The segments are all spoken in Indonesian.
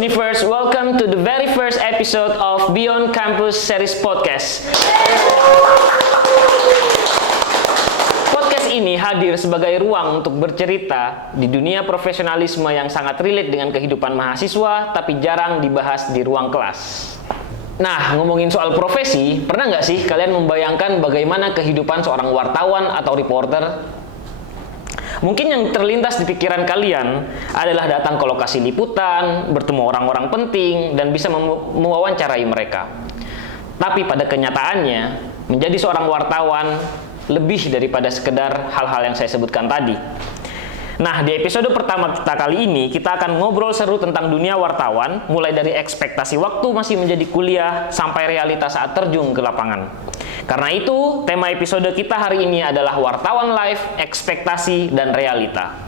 Usniverse, welcome to the very first episode of Beyond Campus Series Podcast. Podcast ini hadir sebagai ruang untuk bercerita di dunia profesionalisme yang sangat relate dengan kehidupan mahasiswa, tapi jarang dibahas di ruang kelas. Nah, ngomongin soal profesi, pernah nggak sih kalian membayangkan bagaimana kehidupan seorang wartawan atau reporter? Mungkin yang terlintas di pikiran kalian adalah datang ke lokasi liputan, bertemu orang-orang penting, dan bisa mewawancarai mereka. Tapi pada kenyataannya, menjadi seorang wartawan lebih daripada sekedar hal-hal yang saya sebutkan tadi. Nah, di episode pertama kita kali ini, kita akan ngobrol seru tentang dunia wartawan, mulai dari ekspektasi waktu masih menjadi kuliah, sampai realitas saat terjun ke lapangan. Karena itu, tema episode kita hari ini adalah wartawan live, ekspektasi, dan realita.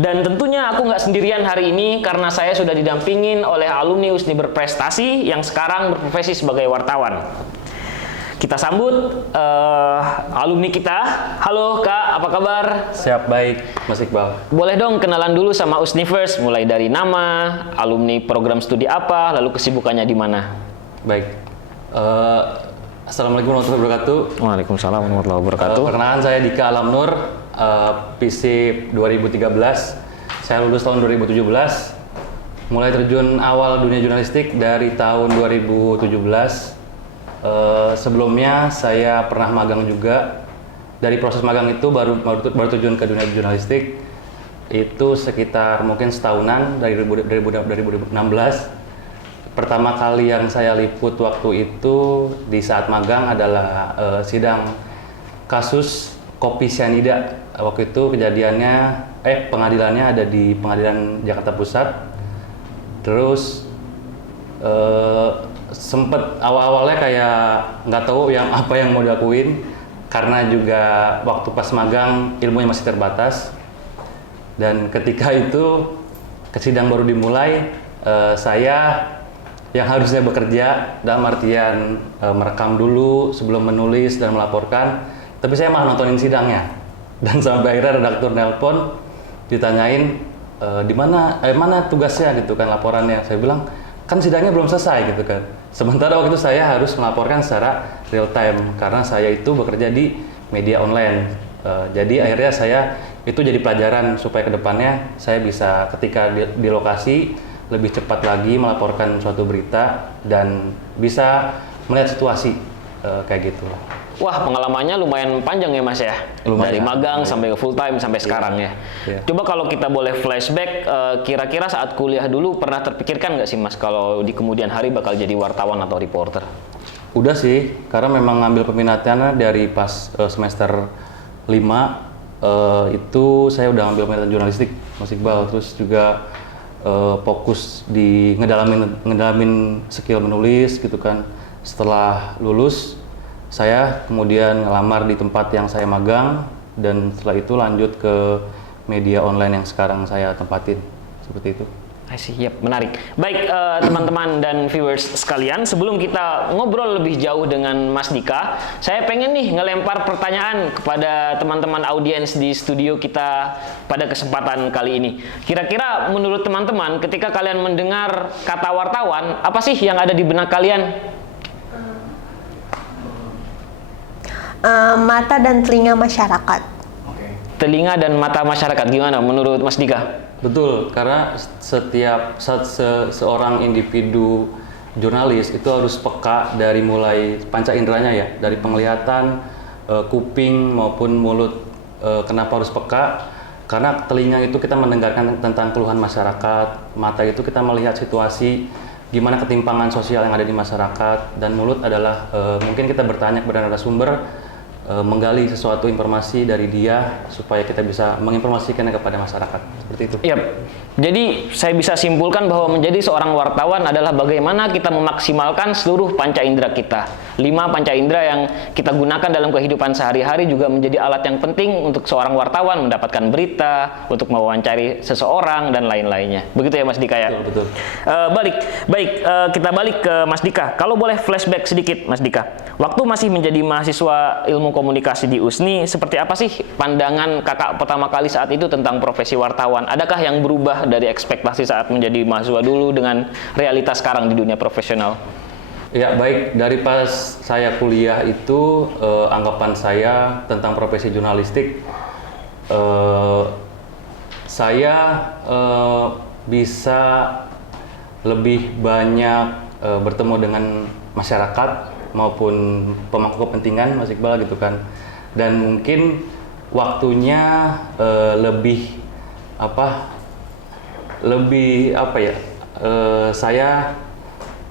Dan tentunya aku nggak sendirian hari ini karena saya sudah didampingin oleh alumni USNI berprestasi yang sekarang berprofesi sebagai wartawan. Kita sambut alumni kita. Halo Kak, apa kabar? Siap, baik Mas Iqbal. Boleh dong kenalan dulu sama Usniverse, mulai dari nama, alumni program studi apa, lalu kesibukannya di mana? Baik. Assalamualaikum warahmatullahi wabarakatuh. Waalaikumsalam warahmatullahi wabarakatuh. Perkenalkan saya Dika Alamnur, FISIP 2013. Saya lulus tahun 2017. Mulai terjun awal dunia jurnalistik dari tahun 2017. Sebelumnya saya pernah magang juga. Dari proses magang itu baru terjun ke dunia jurnalistik. Itu sekitar mungkin setahunan dari 2016. Pertama kali yang saya liput waktu itu di saat magang adalah sidang kasus kopi sianida. Waktu itu kejadiannya, pengadilannya ada di Pengadilan Jakarta Pusat. Terus sempet awal-awalnya kayak nggak tahu apa yang mau dilakuin karena juga waktu pas magang ilmunya masih terbatas. Dan ketika itu sidang baru dimulai, saya yang harusnya bekerja dalam artian merekam dulu sebelum menulis dan melaporkan, tapi saya malah nontonin sidangnya. Dan sampai akhirnya redaktur nelpon ditanyain mana tugasnya gitu kan, laporannya. Saya bilang kan sidangnya belum selesai gitu kan. Sementara waktu itu saya harus melaporkan secara real time karena saya itu bekerja di media online. Jadi akhirnya saya itu jadi pelajaran supaya kedepannya saya bisa ketika di lokasi lebih cepat lagi melaporkan suatu berita dan bisa melihat situasi kayak gitu. Wah, pengalamannya lumayan panjang ya Mas ya? Lumayan. Dari magang sampai ke full time sampai sekarang ya. Iya. Coba kalau kita boleh flashback, kira-kira saat kuliah dulu pernah terpikirkan nggak sih Mas kalau di kemudian hari bakal jadi wartawan atau reporter? Udah sih, karena memang ngambil peminatannya dari pas semester 5 itu saya udah ngambil peminatan jurnalistik, Mas Iqbal. Terus juga fokus di ngedalamin skill menulis gitu kan. Setelah lulus saya kemudian ngelamar di tempat yang saya magang dan setelah itu lanjut ke media online yang sekarang saya tempatin, seperti itu. I see, yep, menarik. Baik, teman-teman dan viewers sekalian, sebelum kita ngobrol lebih jauh dengan Mas Dika, saya pengen nih ngelempar pertanyaan kepada teman-teman audiens di studio kita pada kesempatan kali ini. Kira-kira menurut teman-teman, ketika kalian mendengar kata wartawan, apa sih yang ada di benak kalian? Mata dan telinga masyarakat. Telinga dan mata masyarakat, gimana menurut Mas Dika? Betul, karena setiap seorang individu jurnalis itu harus peka dari mulai panca inderanya ya, dari penglihatan, kuping maupun mulut. Kenapa harus peka? Karena telinga itu kita mendengarkan tentang keluhan masyarakat, mata itu kita melihat situasi gimana ketimpangan sosial yang ada di masyarakat, dan mulut adalah mungkin kita bertanya kepada narasumber, menggali sesuatu informasi dari dia supaya kita bisa menginformasikannya kepada masyarakat, seperti itu. Yap. Jadi saya bisa simpulkan bahwa menjadi seorang wartawan adalah bagaimana kita memaksimalkan seluruh panca indera kita. 5 panca indera yang kita gunakan dalam kehidupan sehari-hari juga menjadi alat yang penting untuk seorang wartawan mendapatkan berita, untuk mewawancari seseorang dan lain-lainnya. Begitu ya Mas Dika ya? Betul. Baik, kita balik ke Mas Dika. Kalau boleh flashback sedikit Mas Dika. Waktu masih menjadi mahasiswa ilmu komunikasi di USNI, seperti apa sih pandangan kakak pertama kali saat itu tentang profesi wartawan? Adakah yang berubah dari ekspektasi saat menjadi mahasiswa dulu dengan realitas sekarang di dunia profesional? Ya baik, dari pas saya kuliah itu anggapan saya tentang profesi jurnalistik, saya bisa lebih banyak bertemu dengan masyarakat maupun pemangku kepentingan, Mas Iqbal gitu kan, dan mungkin waktunya saya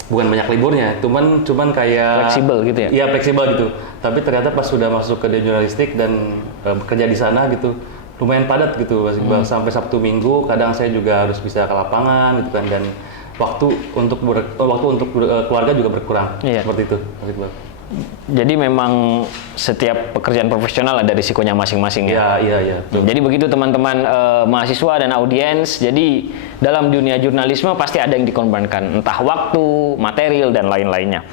bukan banyak liburnya, cuman kayak Fleksibel gitu ya? Iya fleksibel gitu. Tapi ternyata pas sudah masuk ke dunia jurnalistik dan bekerja di sana gitu, lumayan padat gitu, Mas Iqbal. Sampai Sabtu Minggu, kadang saya juga harus bisa ke lapangan gitu kan, dan waktu untuk keluarga juga berkurang. Iya. Seperti itu, Mas Iqbal. Jadi memang setiap pekerjaan profesional ada risikonya masing-masing ya? Iya. Jadi begitu teman-teman mahasiswa dan audiens, jadi dalam dunia jurnalisme pasti ada yang dikorbankan, entah waktu, material, dan lain-lainnya.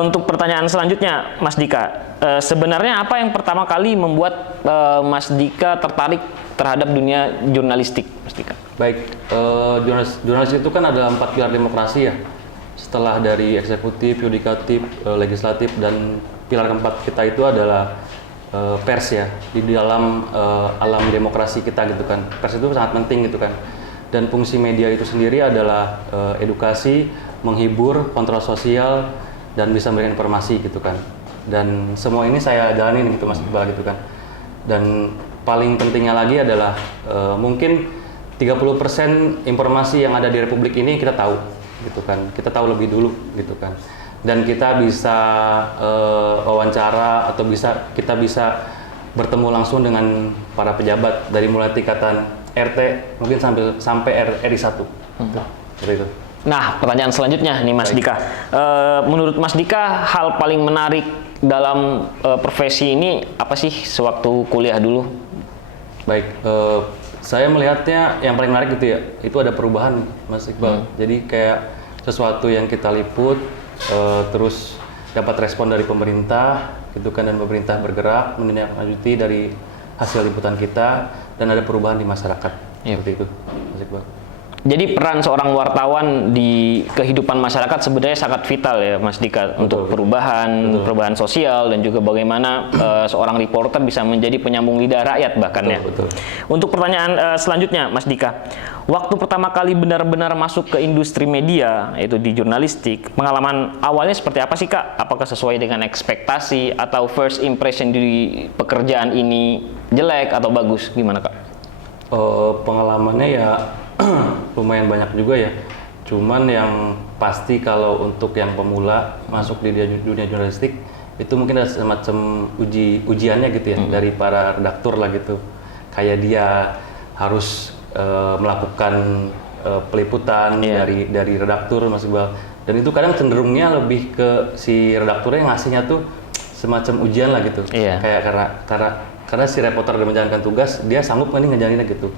Untuk pertanyaan selanjutnya, Mas Dika, sebenarnya apa yang pertama kali membuat Mas Dika tertarik terhadap dunia jurnalistik, Mas Dika? Baik, jurnalis itu kan ada 4 pilar demokrasi ya. Setelah dari eksekutif, yudikatif, legislatif, dan pilar keempat kita itu adalah pers ya. Di dalam alam demokrasi kita gitu kan, pers itu sangat penting gitu kan. Dan fungsi media itu sendiri adalah edukasi, menghibur, kontrol sosial, dan bisa memberikan informasi gitu kan. Dan semua ini saya jalanin gitu Mas Iqbal gitu kan. Dan paling pentingnya lagi adalah mungkin 30% informasi yang ada di Republik ini kita tahu gitu kan, kita tahu lebih dulu gitu kan, dan kita bisa wawancara atau kita bisa bertemu langsung dengan para pejabat dari mulai tingkatan RT mungkin sampai RI 1 seperti itu. Nah, pertanyaan selanjutnya nih Mas Dika, menurut Mas Dika hal paling menarik dalam profesi ini apa sih sewaktu kuliah dulu? Baik, saya melihatnya yang paling menarik gitu ya, itu ada perubahan Mas Iqbal. Jadi kayak sesuatu yang kita liput, terus dapat respon dari pemerintah, gitu kan, dan pemerintah bergerak menindaklanjuti dari hasil liputan kita, dan ada perubahan di masyarakat. Seperti itu, Mas Iqbal. Jadi peran seorang wartawan di kehidupan masyarakat sebenarnya sangat vital ya Mas Dika, untuk perubahan sosial, dan juga bagaimana seorang reporter bisa menjadi penyambung lidah rakyat bahkan ya. Untuk pertanyaan selanjutnya Mas Dika, waktu pertama kali benar-benar masuk ke industri media, yaitu di jurnalistik, pengalaman awalnya seperti apa sih Kak? Apakah sesuai dengan ekspektasi atau first impression di pekerjaan ini jelek atau bagus? Gimana Kak? Pengalamannya ya lumayan banyak juga ya. Cuman yang pasti kalau untuk yang pemula masuk di dunia jurnalistik itu mungkin ada semacam ujiannya gitu ya, dari para redaktur lah gitu. Kayak dia harus melakukan peliputan dari redaktur Mas Iqbal. Dan itu kadang cenderungnya lebih ke si redakturnya yang ngasihnya tuh semacam ujian lah gitu. Kayak karena si reporter udah menjalankan tugas, dia sanggup nggak nih ngejalaninnya gitu.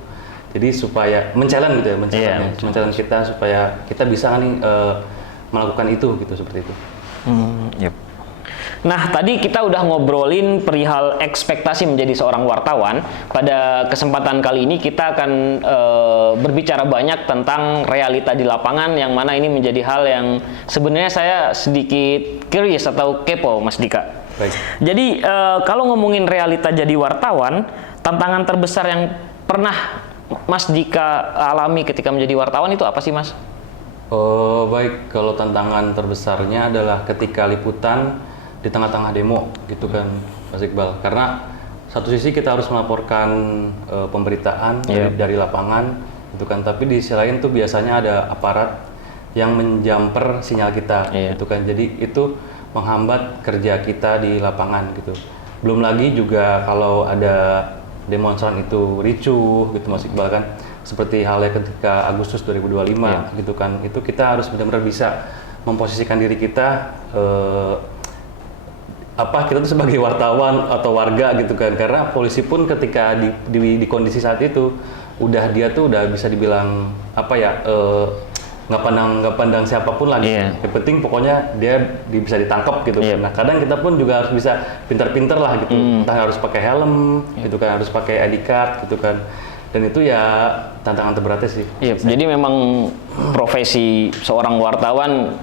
Jadi supaya men-challenge gitu ya, men-challenge kita supaya kita bisa nih melakukan itu gitu, seperti itu. Nah, tadi kita udah ngobrolin perihal ekspektasi menjadi seorang wartawan. Pada kesempatan kali ini kita akan berbicara banyak tentang realita di lapangan, yang mana ini menjadi hal yang sebenarnya saya sedikit curious atau kepo, Mas Dika. Baik. Jadi kalau ngomongin realita jadi wartawan, tantangan terbesar yang pernah Mas Dika alami ketika menjadi wartawan itu apa sih Mas? Baik, kalau tantangan terbesarnya adalah ketika liputan di tengah-tengah demo gitu kan Mas Iqbal. Karena satu sisi kita harus melaporkan pemberitaan dari lapangan gitu kan, tapi di sisi lain tuh biasanya ada aparat yang menjamper sinyal kita gitu kan. Jadi itu menghambat kerja kita di lapangan gitu. Belum lagi juga kalau ada demonstran itu ricuh gitu Mas Iqbal kan, seperti halnya ketika Agustus 2025 gitu kan, itu kita harus benar-benar bisa memposisikan diri kita kita tuh sebagai wartawan atau warga gitu kan, karena polisi pun ketika di kondisi saat itu dia tuh udah bisa dibilang nggak pandang siapapun lagi. Iya. Yang penting pokoknya dia bisa ditangkap gitu. Iya. Nah kadang kita pun juga harus bisa pintar-pintar lah gitu. Entah harus pakai helm gitu kan, harus pakai ID card gitu kan. Dan itu ya tantangan terberatnya sih. Iya, jadi memang profesi seorang wartawan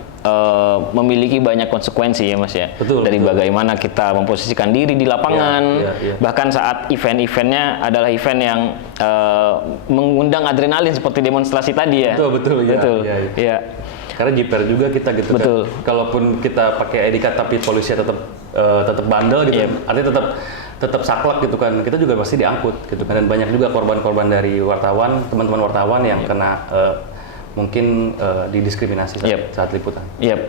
memiliki banyak konsekuensi ya Mas ya. Betul, Dari betul. bagaimana kita memposisikan diri di lapangan, Iya. bahkan saat event-eventnya adalah event yang mengundang adrenalin seperti demonstrasi tadi ya. Betul, iya, Betul. iya. Iya. Karena jiper juga kita gitu Betul. kan. Kalaupun kita pakai ID card tapi polisi tetap bandel gitu, Iya. artinya tetap saklek gitu kan. Kita juga pasti diangkut gitu kan. Dan banyak juga korban-korban dari wartawan, teman-teman wartawan yang kena mungkin didiskriminasi saat liputan. Iya.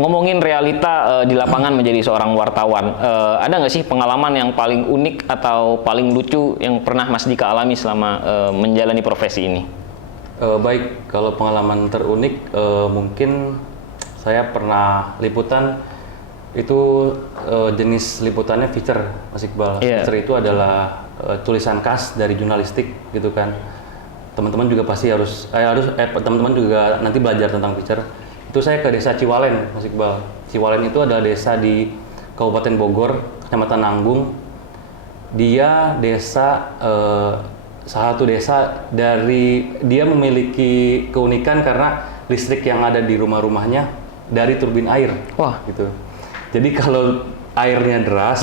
Ngomongin realita di lapangan menjadi seorang wartawan, ada nggak sih pengalaman yang paling unik atau paling lucu yang pernah Mas Dika alami selama menjalani profesi ini? Baik, kalau pengalaman terunik mungkin saya pernah liputan itu jenis liputannya feature, Mas Iqbal. Iya. Feature itu adalah tulisan khas dari jurnalistik gitu kan. Teman-teman juga pasti teman-teman juga nanti belajar tentang feature. Itu saya ke desa Ciwalen, Mas Iqbal. Ciwalen itu adalah desa di Kabupaten Bogor, Kecamatan Nanggung. Dia desa salah satu desa dia memiliki keunikan karena listrik yang ada di rumah-rumahnya dari turbin air. Wah. Gitu. Jadi kalau airnya deras,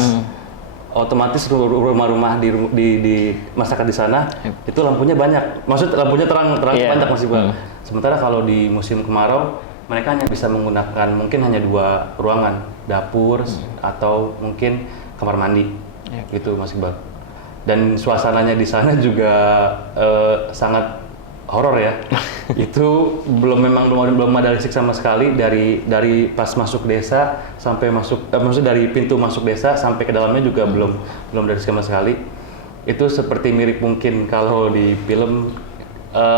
otomatis rumah-rumah di masyarakat di sana itu lampunya banyak. Maksud lampunya terang Iya. banyak Mas Iqbal. Sementara kalau di musim kemarau mereka hanya bisa menggunakan mungkin hanya 2 ruangan, dapur atau mungkin kamar mandi. Gitu Mas Iqbal. Dan suasananya di sana juga sangat horor ya. Itu belum ada listrik sama sekali dari pas masuk desa sampai maksudnya dari pintu masuk desa sampai ke dalamnya juga belum ada listrik sama sekali. Itu seperti mirip mungkin kalau di film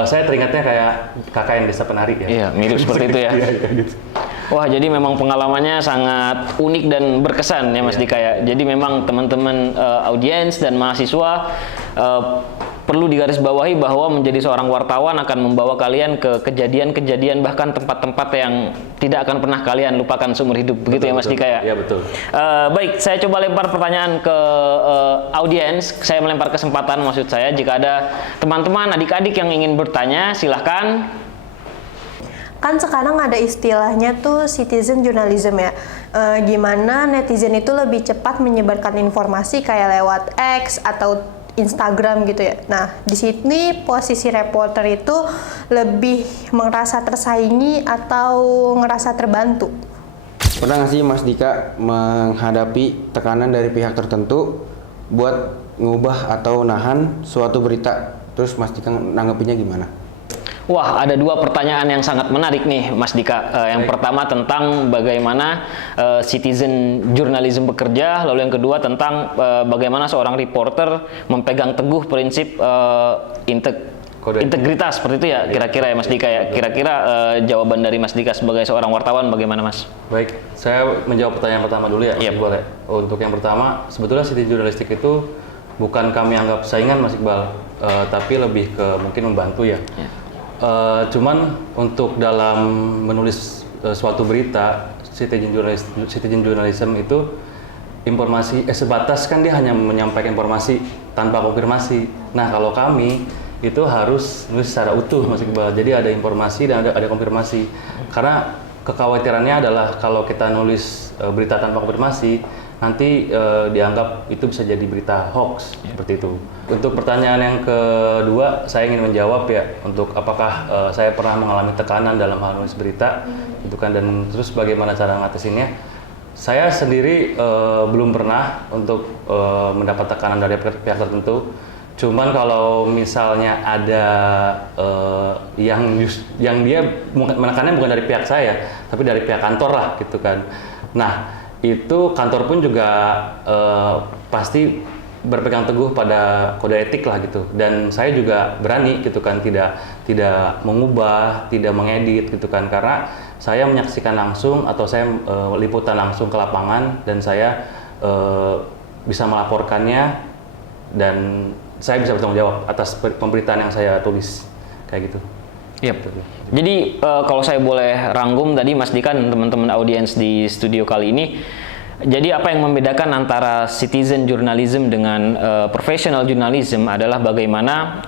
saya teringatnya kayak KKN Desa Penari ya. Iya, mirip seperti itu ya. Iya, gitu. Wah, jadi memang pengalamannya sangat unik dan berkesan ya Mas Dika ya. Jadi memang teman-teman audiens dan mahasiswa perlu digarisbawahi bahwa menjadi seorang wartawan akan membawa kalian ke kejadian-kejadian bahkan tempat-tempat yang tidak akan pernah kalian lupakan seumur hidup. Begitu ya Mas Dika ya? Iya, betul. Baik, saya coba lempar pertanyaan ke audiens. Saya melempar kesempatan maksud saya. Jika ada teman-teman, adik-adik yang ingin bertanya, silahkan. Kan sekarang ada istilahnya tuh citizen journalism ya. Gimana netizen itu lebih cepat menyebarkan informasi kayak lewat X atau Instagram gitu ya. Nah, di sini posisi reporter itu lebih merasa tersaingi atau ngerasa terbantu? Pernah nggak sih Mas Dika menghadapi tekanan dari pihak tertentu buat ngubah atau nahan suatu berita? Terus Mas Dika nanggepinnya gimana? Wah, ada 2 pertanyaan yang sangat menarik nih, Mas Dika. Yang pertama tentang bagaimana citizen journalism bekerja, lalu yang kedua tentang bagaimana seorang reporter memegang teguh prinsip integritas seperti itu ya, kira-kira ya Mas Dika ya. Kira-kira jawaban dari Mas Dika sebagai seorang wartawan bagaimana, Mas? Baik, saya menjawab pertanyaan pertama dulu ya, Mas Iqbal ya. Untuk yang pertama, sebetulnya citizen jurnalistik itu bukan kami anggap saingan, Mas Iqbal, tapi lebih ke mungkin membantu ya. Cuman untuk dalam menulis suatu berita, citizen journalism itu informasi sebatas kan dia hanya menyampaikan informasi tanpa konfirmasi. Nah, kalau kami itu harus nulis secara utuh, Mas Iqbal. Jadi ada informasi dan ada konfirmasi. Karena kekhawatirannya adalah kalau kita nulis berita tanpa konfirmasi, nanti dianggap itu bisa jadi berita hoax, seperti itu. Untuk pertanyaan yang kedua, saya ingin menjawab ya, untuk apakah saya pernah mengalami tekanan dalam hal menulis berita, gitu kan, dan terus bagaimana cara ngatasinnya. Saya sendiri belum pernah untuk mendapat tekanan dari pihak tertentu. Cuman kalau misalnya ada yang dia menekannya bukan dari pihak saya, tapi dari pihak kantor lah, gitu kan. Nah, itu kantor pun juga pasti berpegang teguh pada kode etik lah gitu, dan saya juga berani gitu kan, tidak mengubah, tidak mengedit gitu kan, karena saya menyaksikan langsung atau saya liputan langsung ke lapangan dan saya bisa melaporkannya dan saya bisa bertanggung jawab atas pemberitaan yang saya tulis kayak gitu. Yap. Jadi kalau saya boleh rangkum tadi Mas Dika dan teman-teman audiens di studio kali ini, jadi apa yang membedakan antara citizen journalism dengan professional journalism adalah bagaimana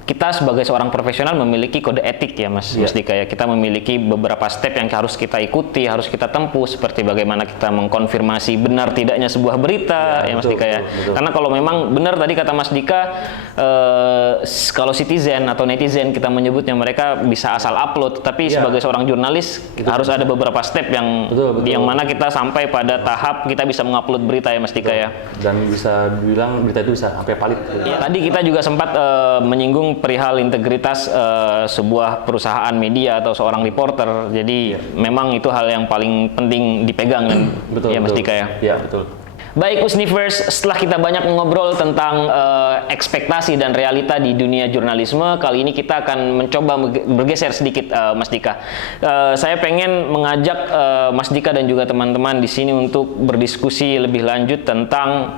kita sebagai seorang profesional memiliki kode etik ya Mas Dika ya. Kita memiliki beberapa step yang harus kita ikuti, harus kita tempuh, seperti bagaimana kita mengkonfirmasi benar tidaknya sebuah berita ya Mas Dika ya. Betul. Karena kalau memang benar tadi kata Mas Dika, kalau citizen atau netizen kita menyebutnya, mereka bisa asal upload, tapi sebagai seorang jurnalis harus ada beberapa step yang yang mana kita sampai pada tahap kita bisa mengupload berita ya Mas Dika ya. Dan bisa dibilang berita itu bisa sampai valid. Ya, tadi kita juga sempat menyinggung perihal integritas sebuah perusahaan media atau seorang reporter. Jadi memang itu hal yang paling penting dipegang kan ya Mas Dika ya. Iya, betul. Baik Usniverse, setelah kita banyak ngobrol tentang ekspektasi dan realita di dunia jurnalisme, kali ini kita akan mencoba bergeser sedikit Mas Dika. Saya pengen mengajak Mas Dika dan juga teman-teman di sini untuk berdiskusi lebih lanjut tentang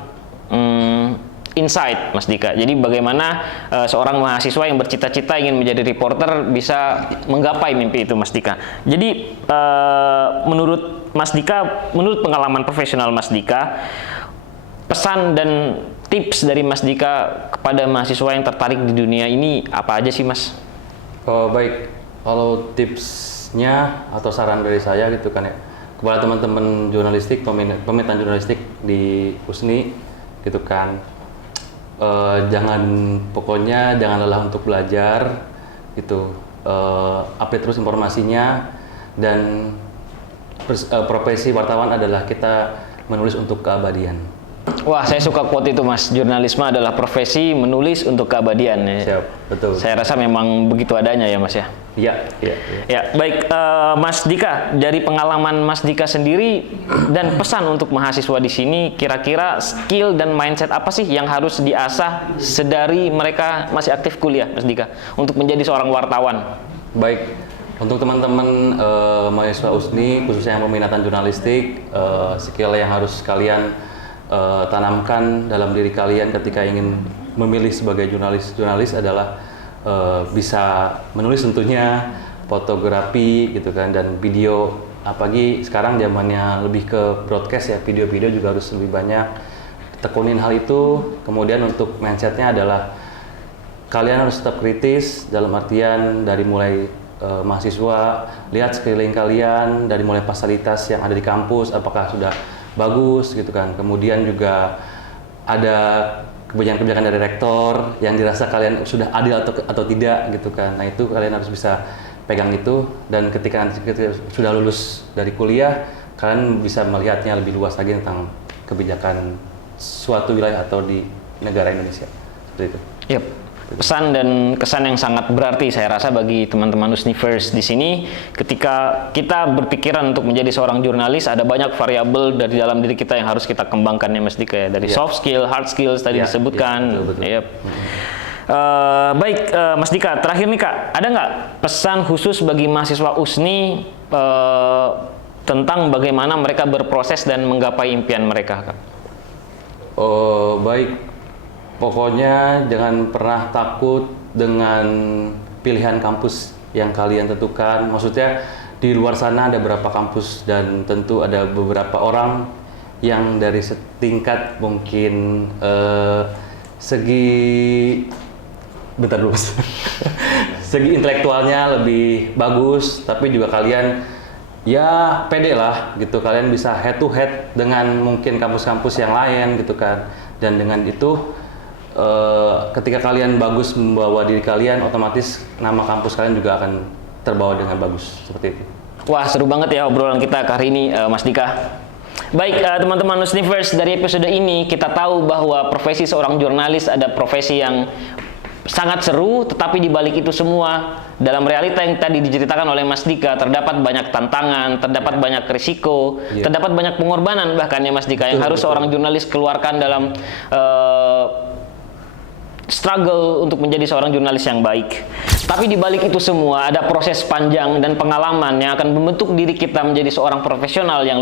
insight Mas Dika. Jadi bagaimana seorang mahasiswa yang bercita-cita ingin menjadi reporter bisa menggapai mimpi itu Mas Dika. Jadi menurut Mas Dika, menurut pengalaman profesional Mas Dika, pesan dan tips dari Mas Dika kepada mahasiswa yang tertarik di dunia ini apa aja sih Mas? Oh, baik, kalau tipsnya atau saran dari saya gitu kan ya, kepada teman-teman jurnalistik, peminat jurnalistik di USNI gitu kan, pokoknya jangan lelah untuk belajar gitu, update terus informasinya, dan profesi wartawan adalah kita menulis untuk keabadian. Wah, saya suka quote itu Mas, jurnalisme adalah profesi menulis untuk keabadian ya. Siap, betul. Saya rasa memang begitu adanya ya Mas ya. Iya. Ya, baik Mas Dika, dari pengalaman Mas Dika sendiri dan pesan untuk mahasiswa di sini, kira-kira skill dan mindset apa sih yang harus diasah sedari mereka masih aktif kuliah Mas Dika untuk menjadi seorang wartawan? Baik, untuk teman-teman mahasiswa USNI khususnya yang peminatan jurnalistik, skill yang harus kalian tanamkan dalam diri kalian ketika ingin memilih sebagai jurnalis adalah bisa menulis tentunya, fotografi gitu kan, dan video. Apalagi sekarang zamannya lebih ke broadcast ya, video-video juga harus lebih banyak. Tekunin hal itu. Kemudian untuk mindsetnya adalah kalian harus tetap kritis, dalam artian dari mulai mahasiswa, lihat sekeliling kalian, dari mulai fasilitas yang ada di kampus apakah sudah bagus gitu kan. Kemudian juga ada kebijakan-kebijakan dari rektor yang dirasa kalian sudah adil atau tidak gitu kan. Nah, itu kalian harus bisa pegang itu, dan ketika nanti sudah lulus dari kuliah, kalian bisa melihatnya lebih luas lagi tentang kebijakan suatu wilayah atau di negara Indonesia. Seperti itu. Yep. Pesan dan kesan yang sangat berarti saya rasa bagi teman-teman Usniverse di sini. Ketika kita berpikiran untuk menjadi seorang jurnalis, ada banyak variabel dari dalam diri kita yang harus kita kembangkan ya Mas Dika ya, dari soft skill, hard skills tadi disebutkan. Betul. Yep. Baik Mas Dika, terakhir nih Kak, ada nggak pesan khusus bagi mahasiswa USNI tentang bagaimana mereka berproses dan menggapai impian mereka Kak? Baik. Pokoknya jangan pernah takut dengan pilihan kampus yang kalian tentukan. Maksudnya di luar sana ada beberapa kampus, dan tentu ada beberapa orang yang dari setingkat mungkin segi intelektualnya lebih bagus, tapi juga kalian ya pede lah gitu, kalian bisa head to head dengan mungkin kampus-kampus yang lain gitu kan. Dan dengan itu ketika kalian bagus membawa diri kalian, otomatis nama kampus kalian juga akan terbawa dengan bagus, seperti itu. Wah, seru banget ya obrolan kita hari ini Mas Dika. Baik teman-teman Usniverse, dari episode ini kita tahu bahwa profesi seorang jurnalis ada profesi yang sangat seru, tetapi di balik itu semua, dalam realita yang tadi diceritakan oleh Mas Dika, terdapat banyak tantangan, terdapat banyak risiko, terdapat banyak pengorbanan bahkan ya Mas Dika yang harus seorang jurnalis keluarkan dalam struggle untuk menjadi seorang jurnalis yang baik. Tapi di balik itu semua ada proses panjang dan pengalaman yang akan membentuk diri kita menjadi seorang profesional yang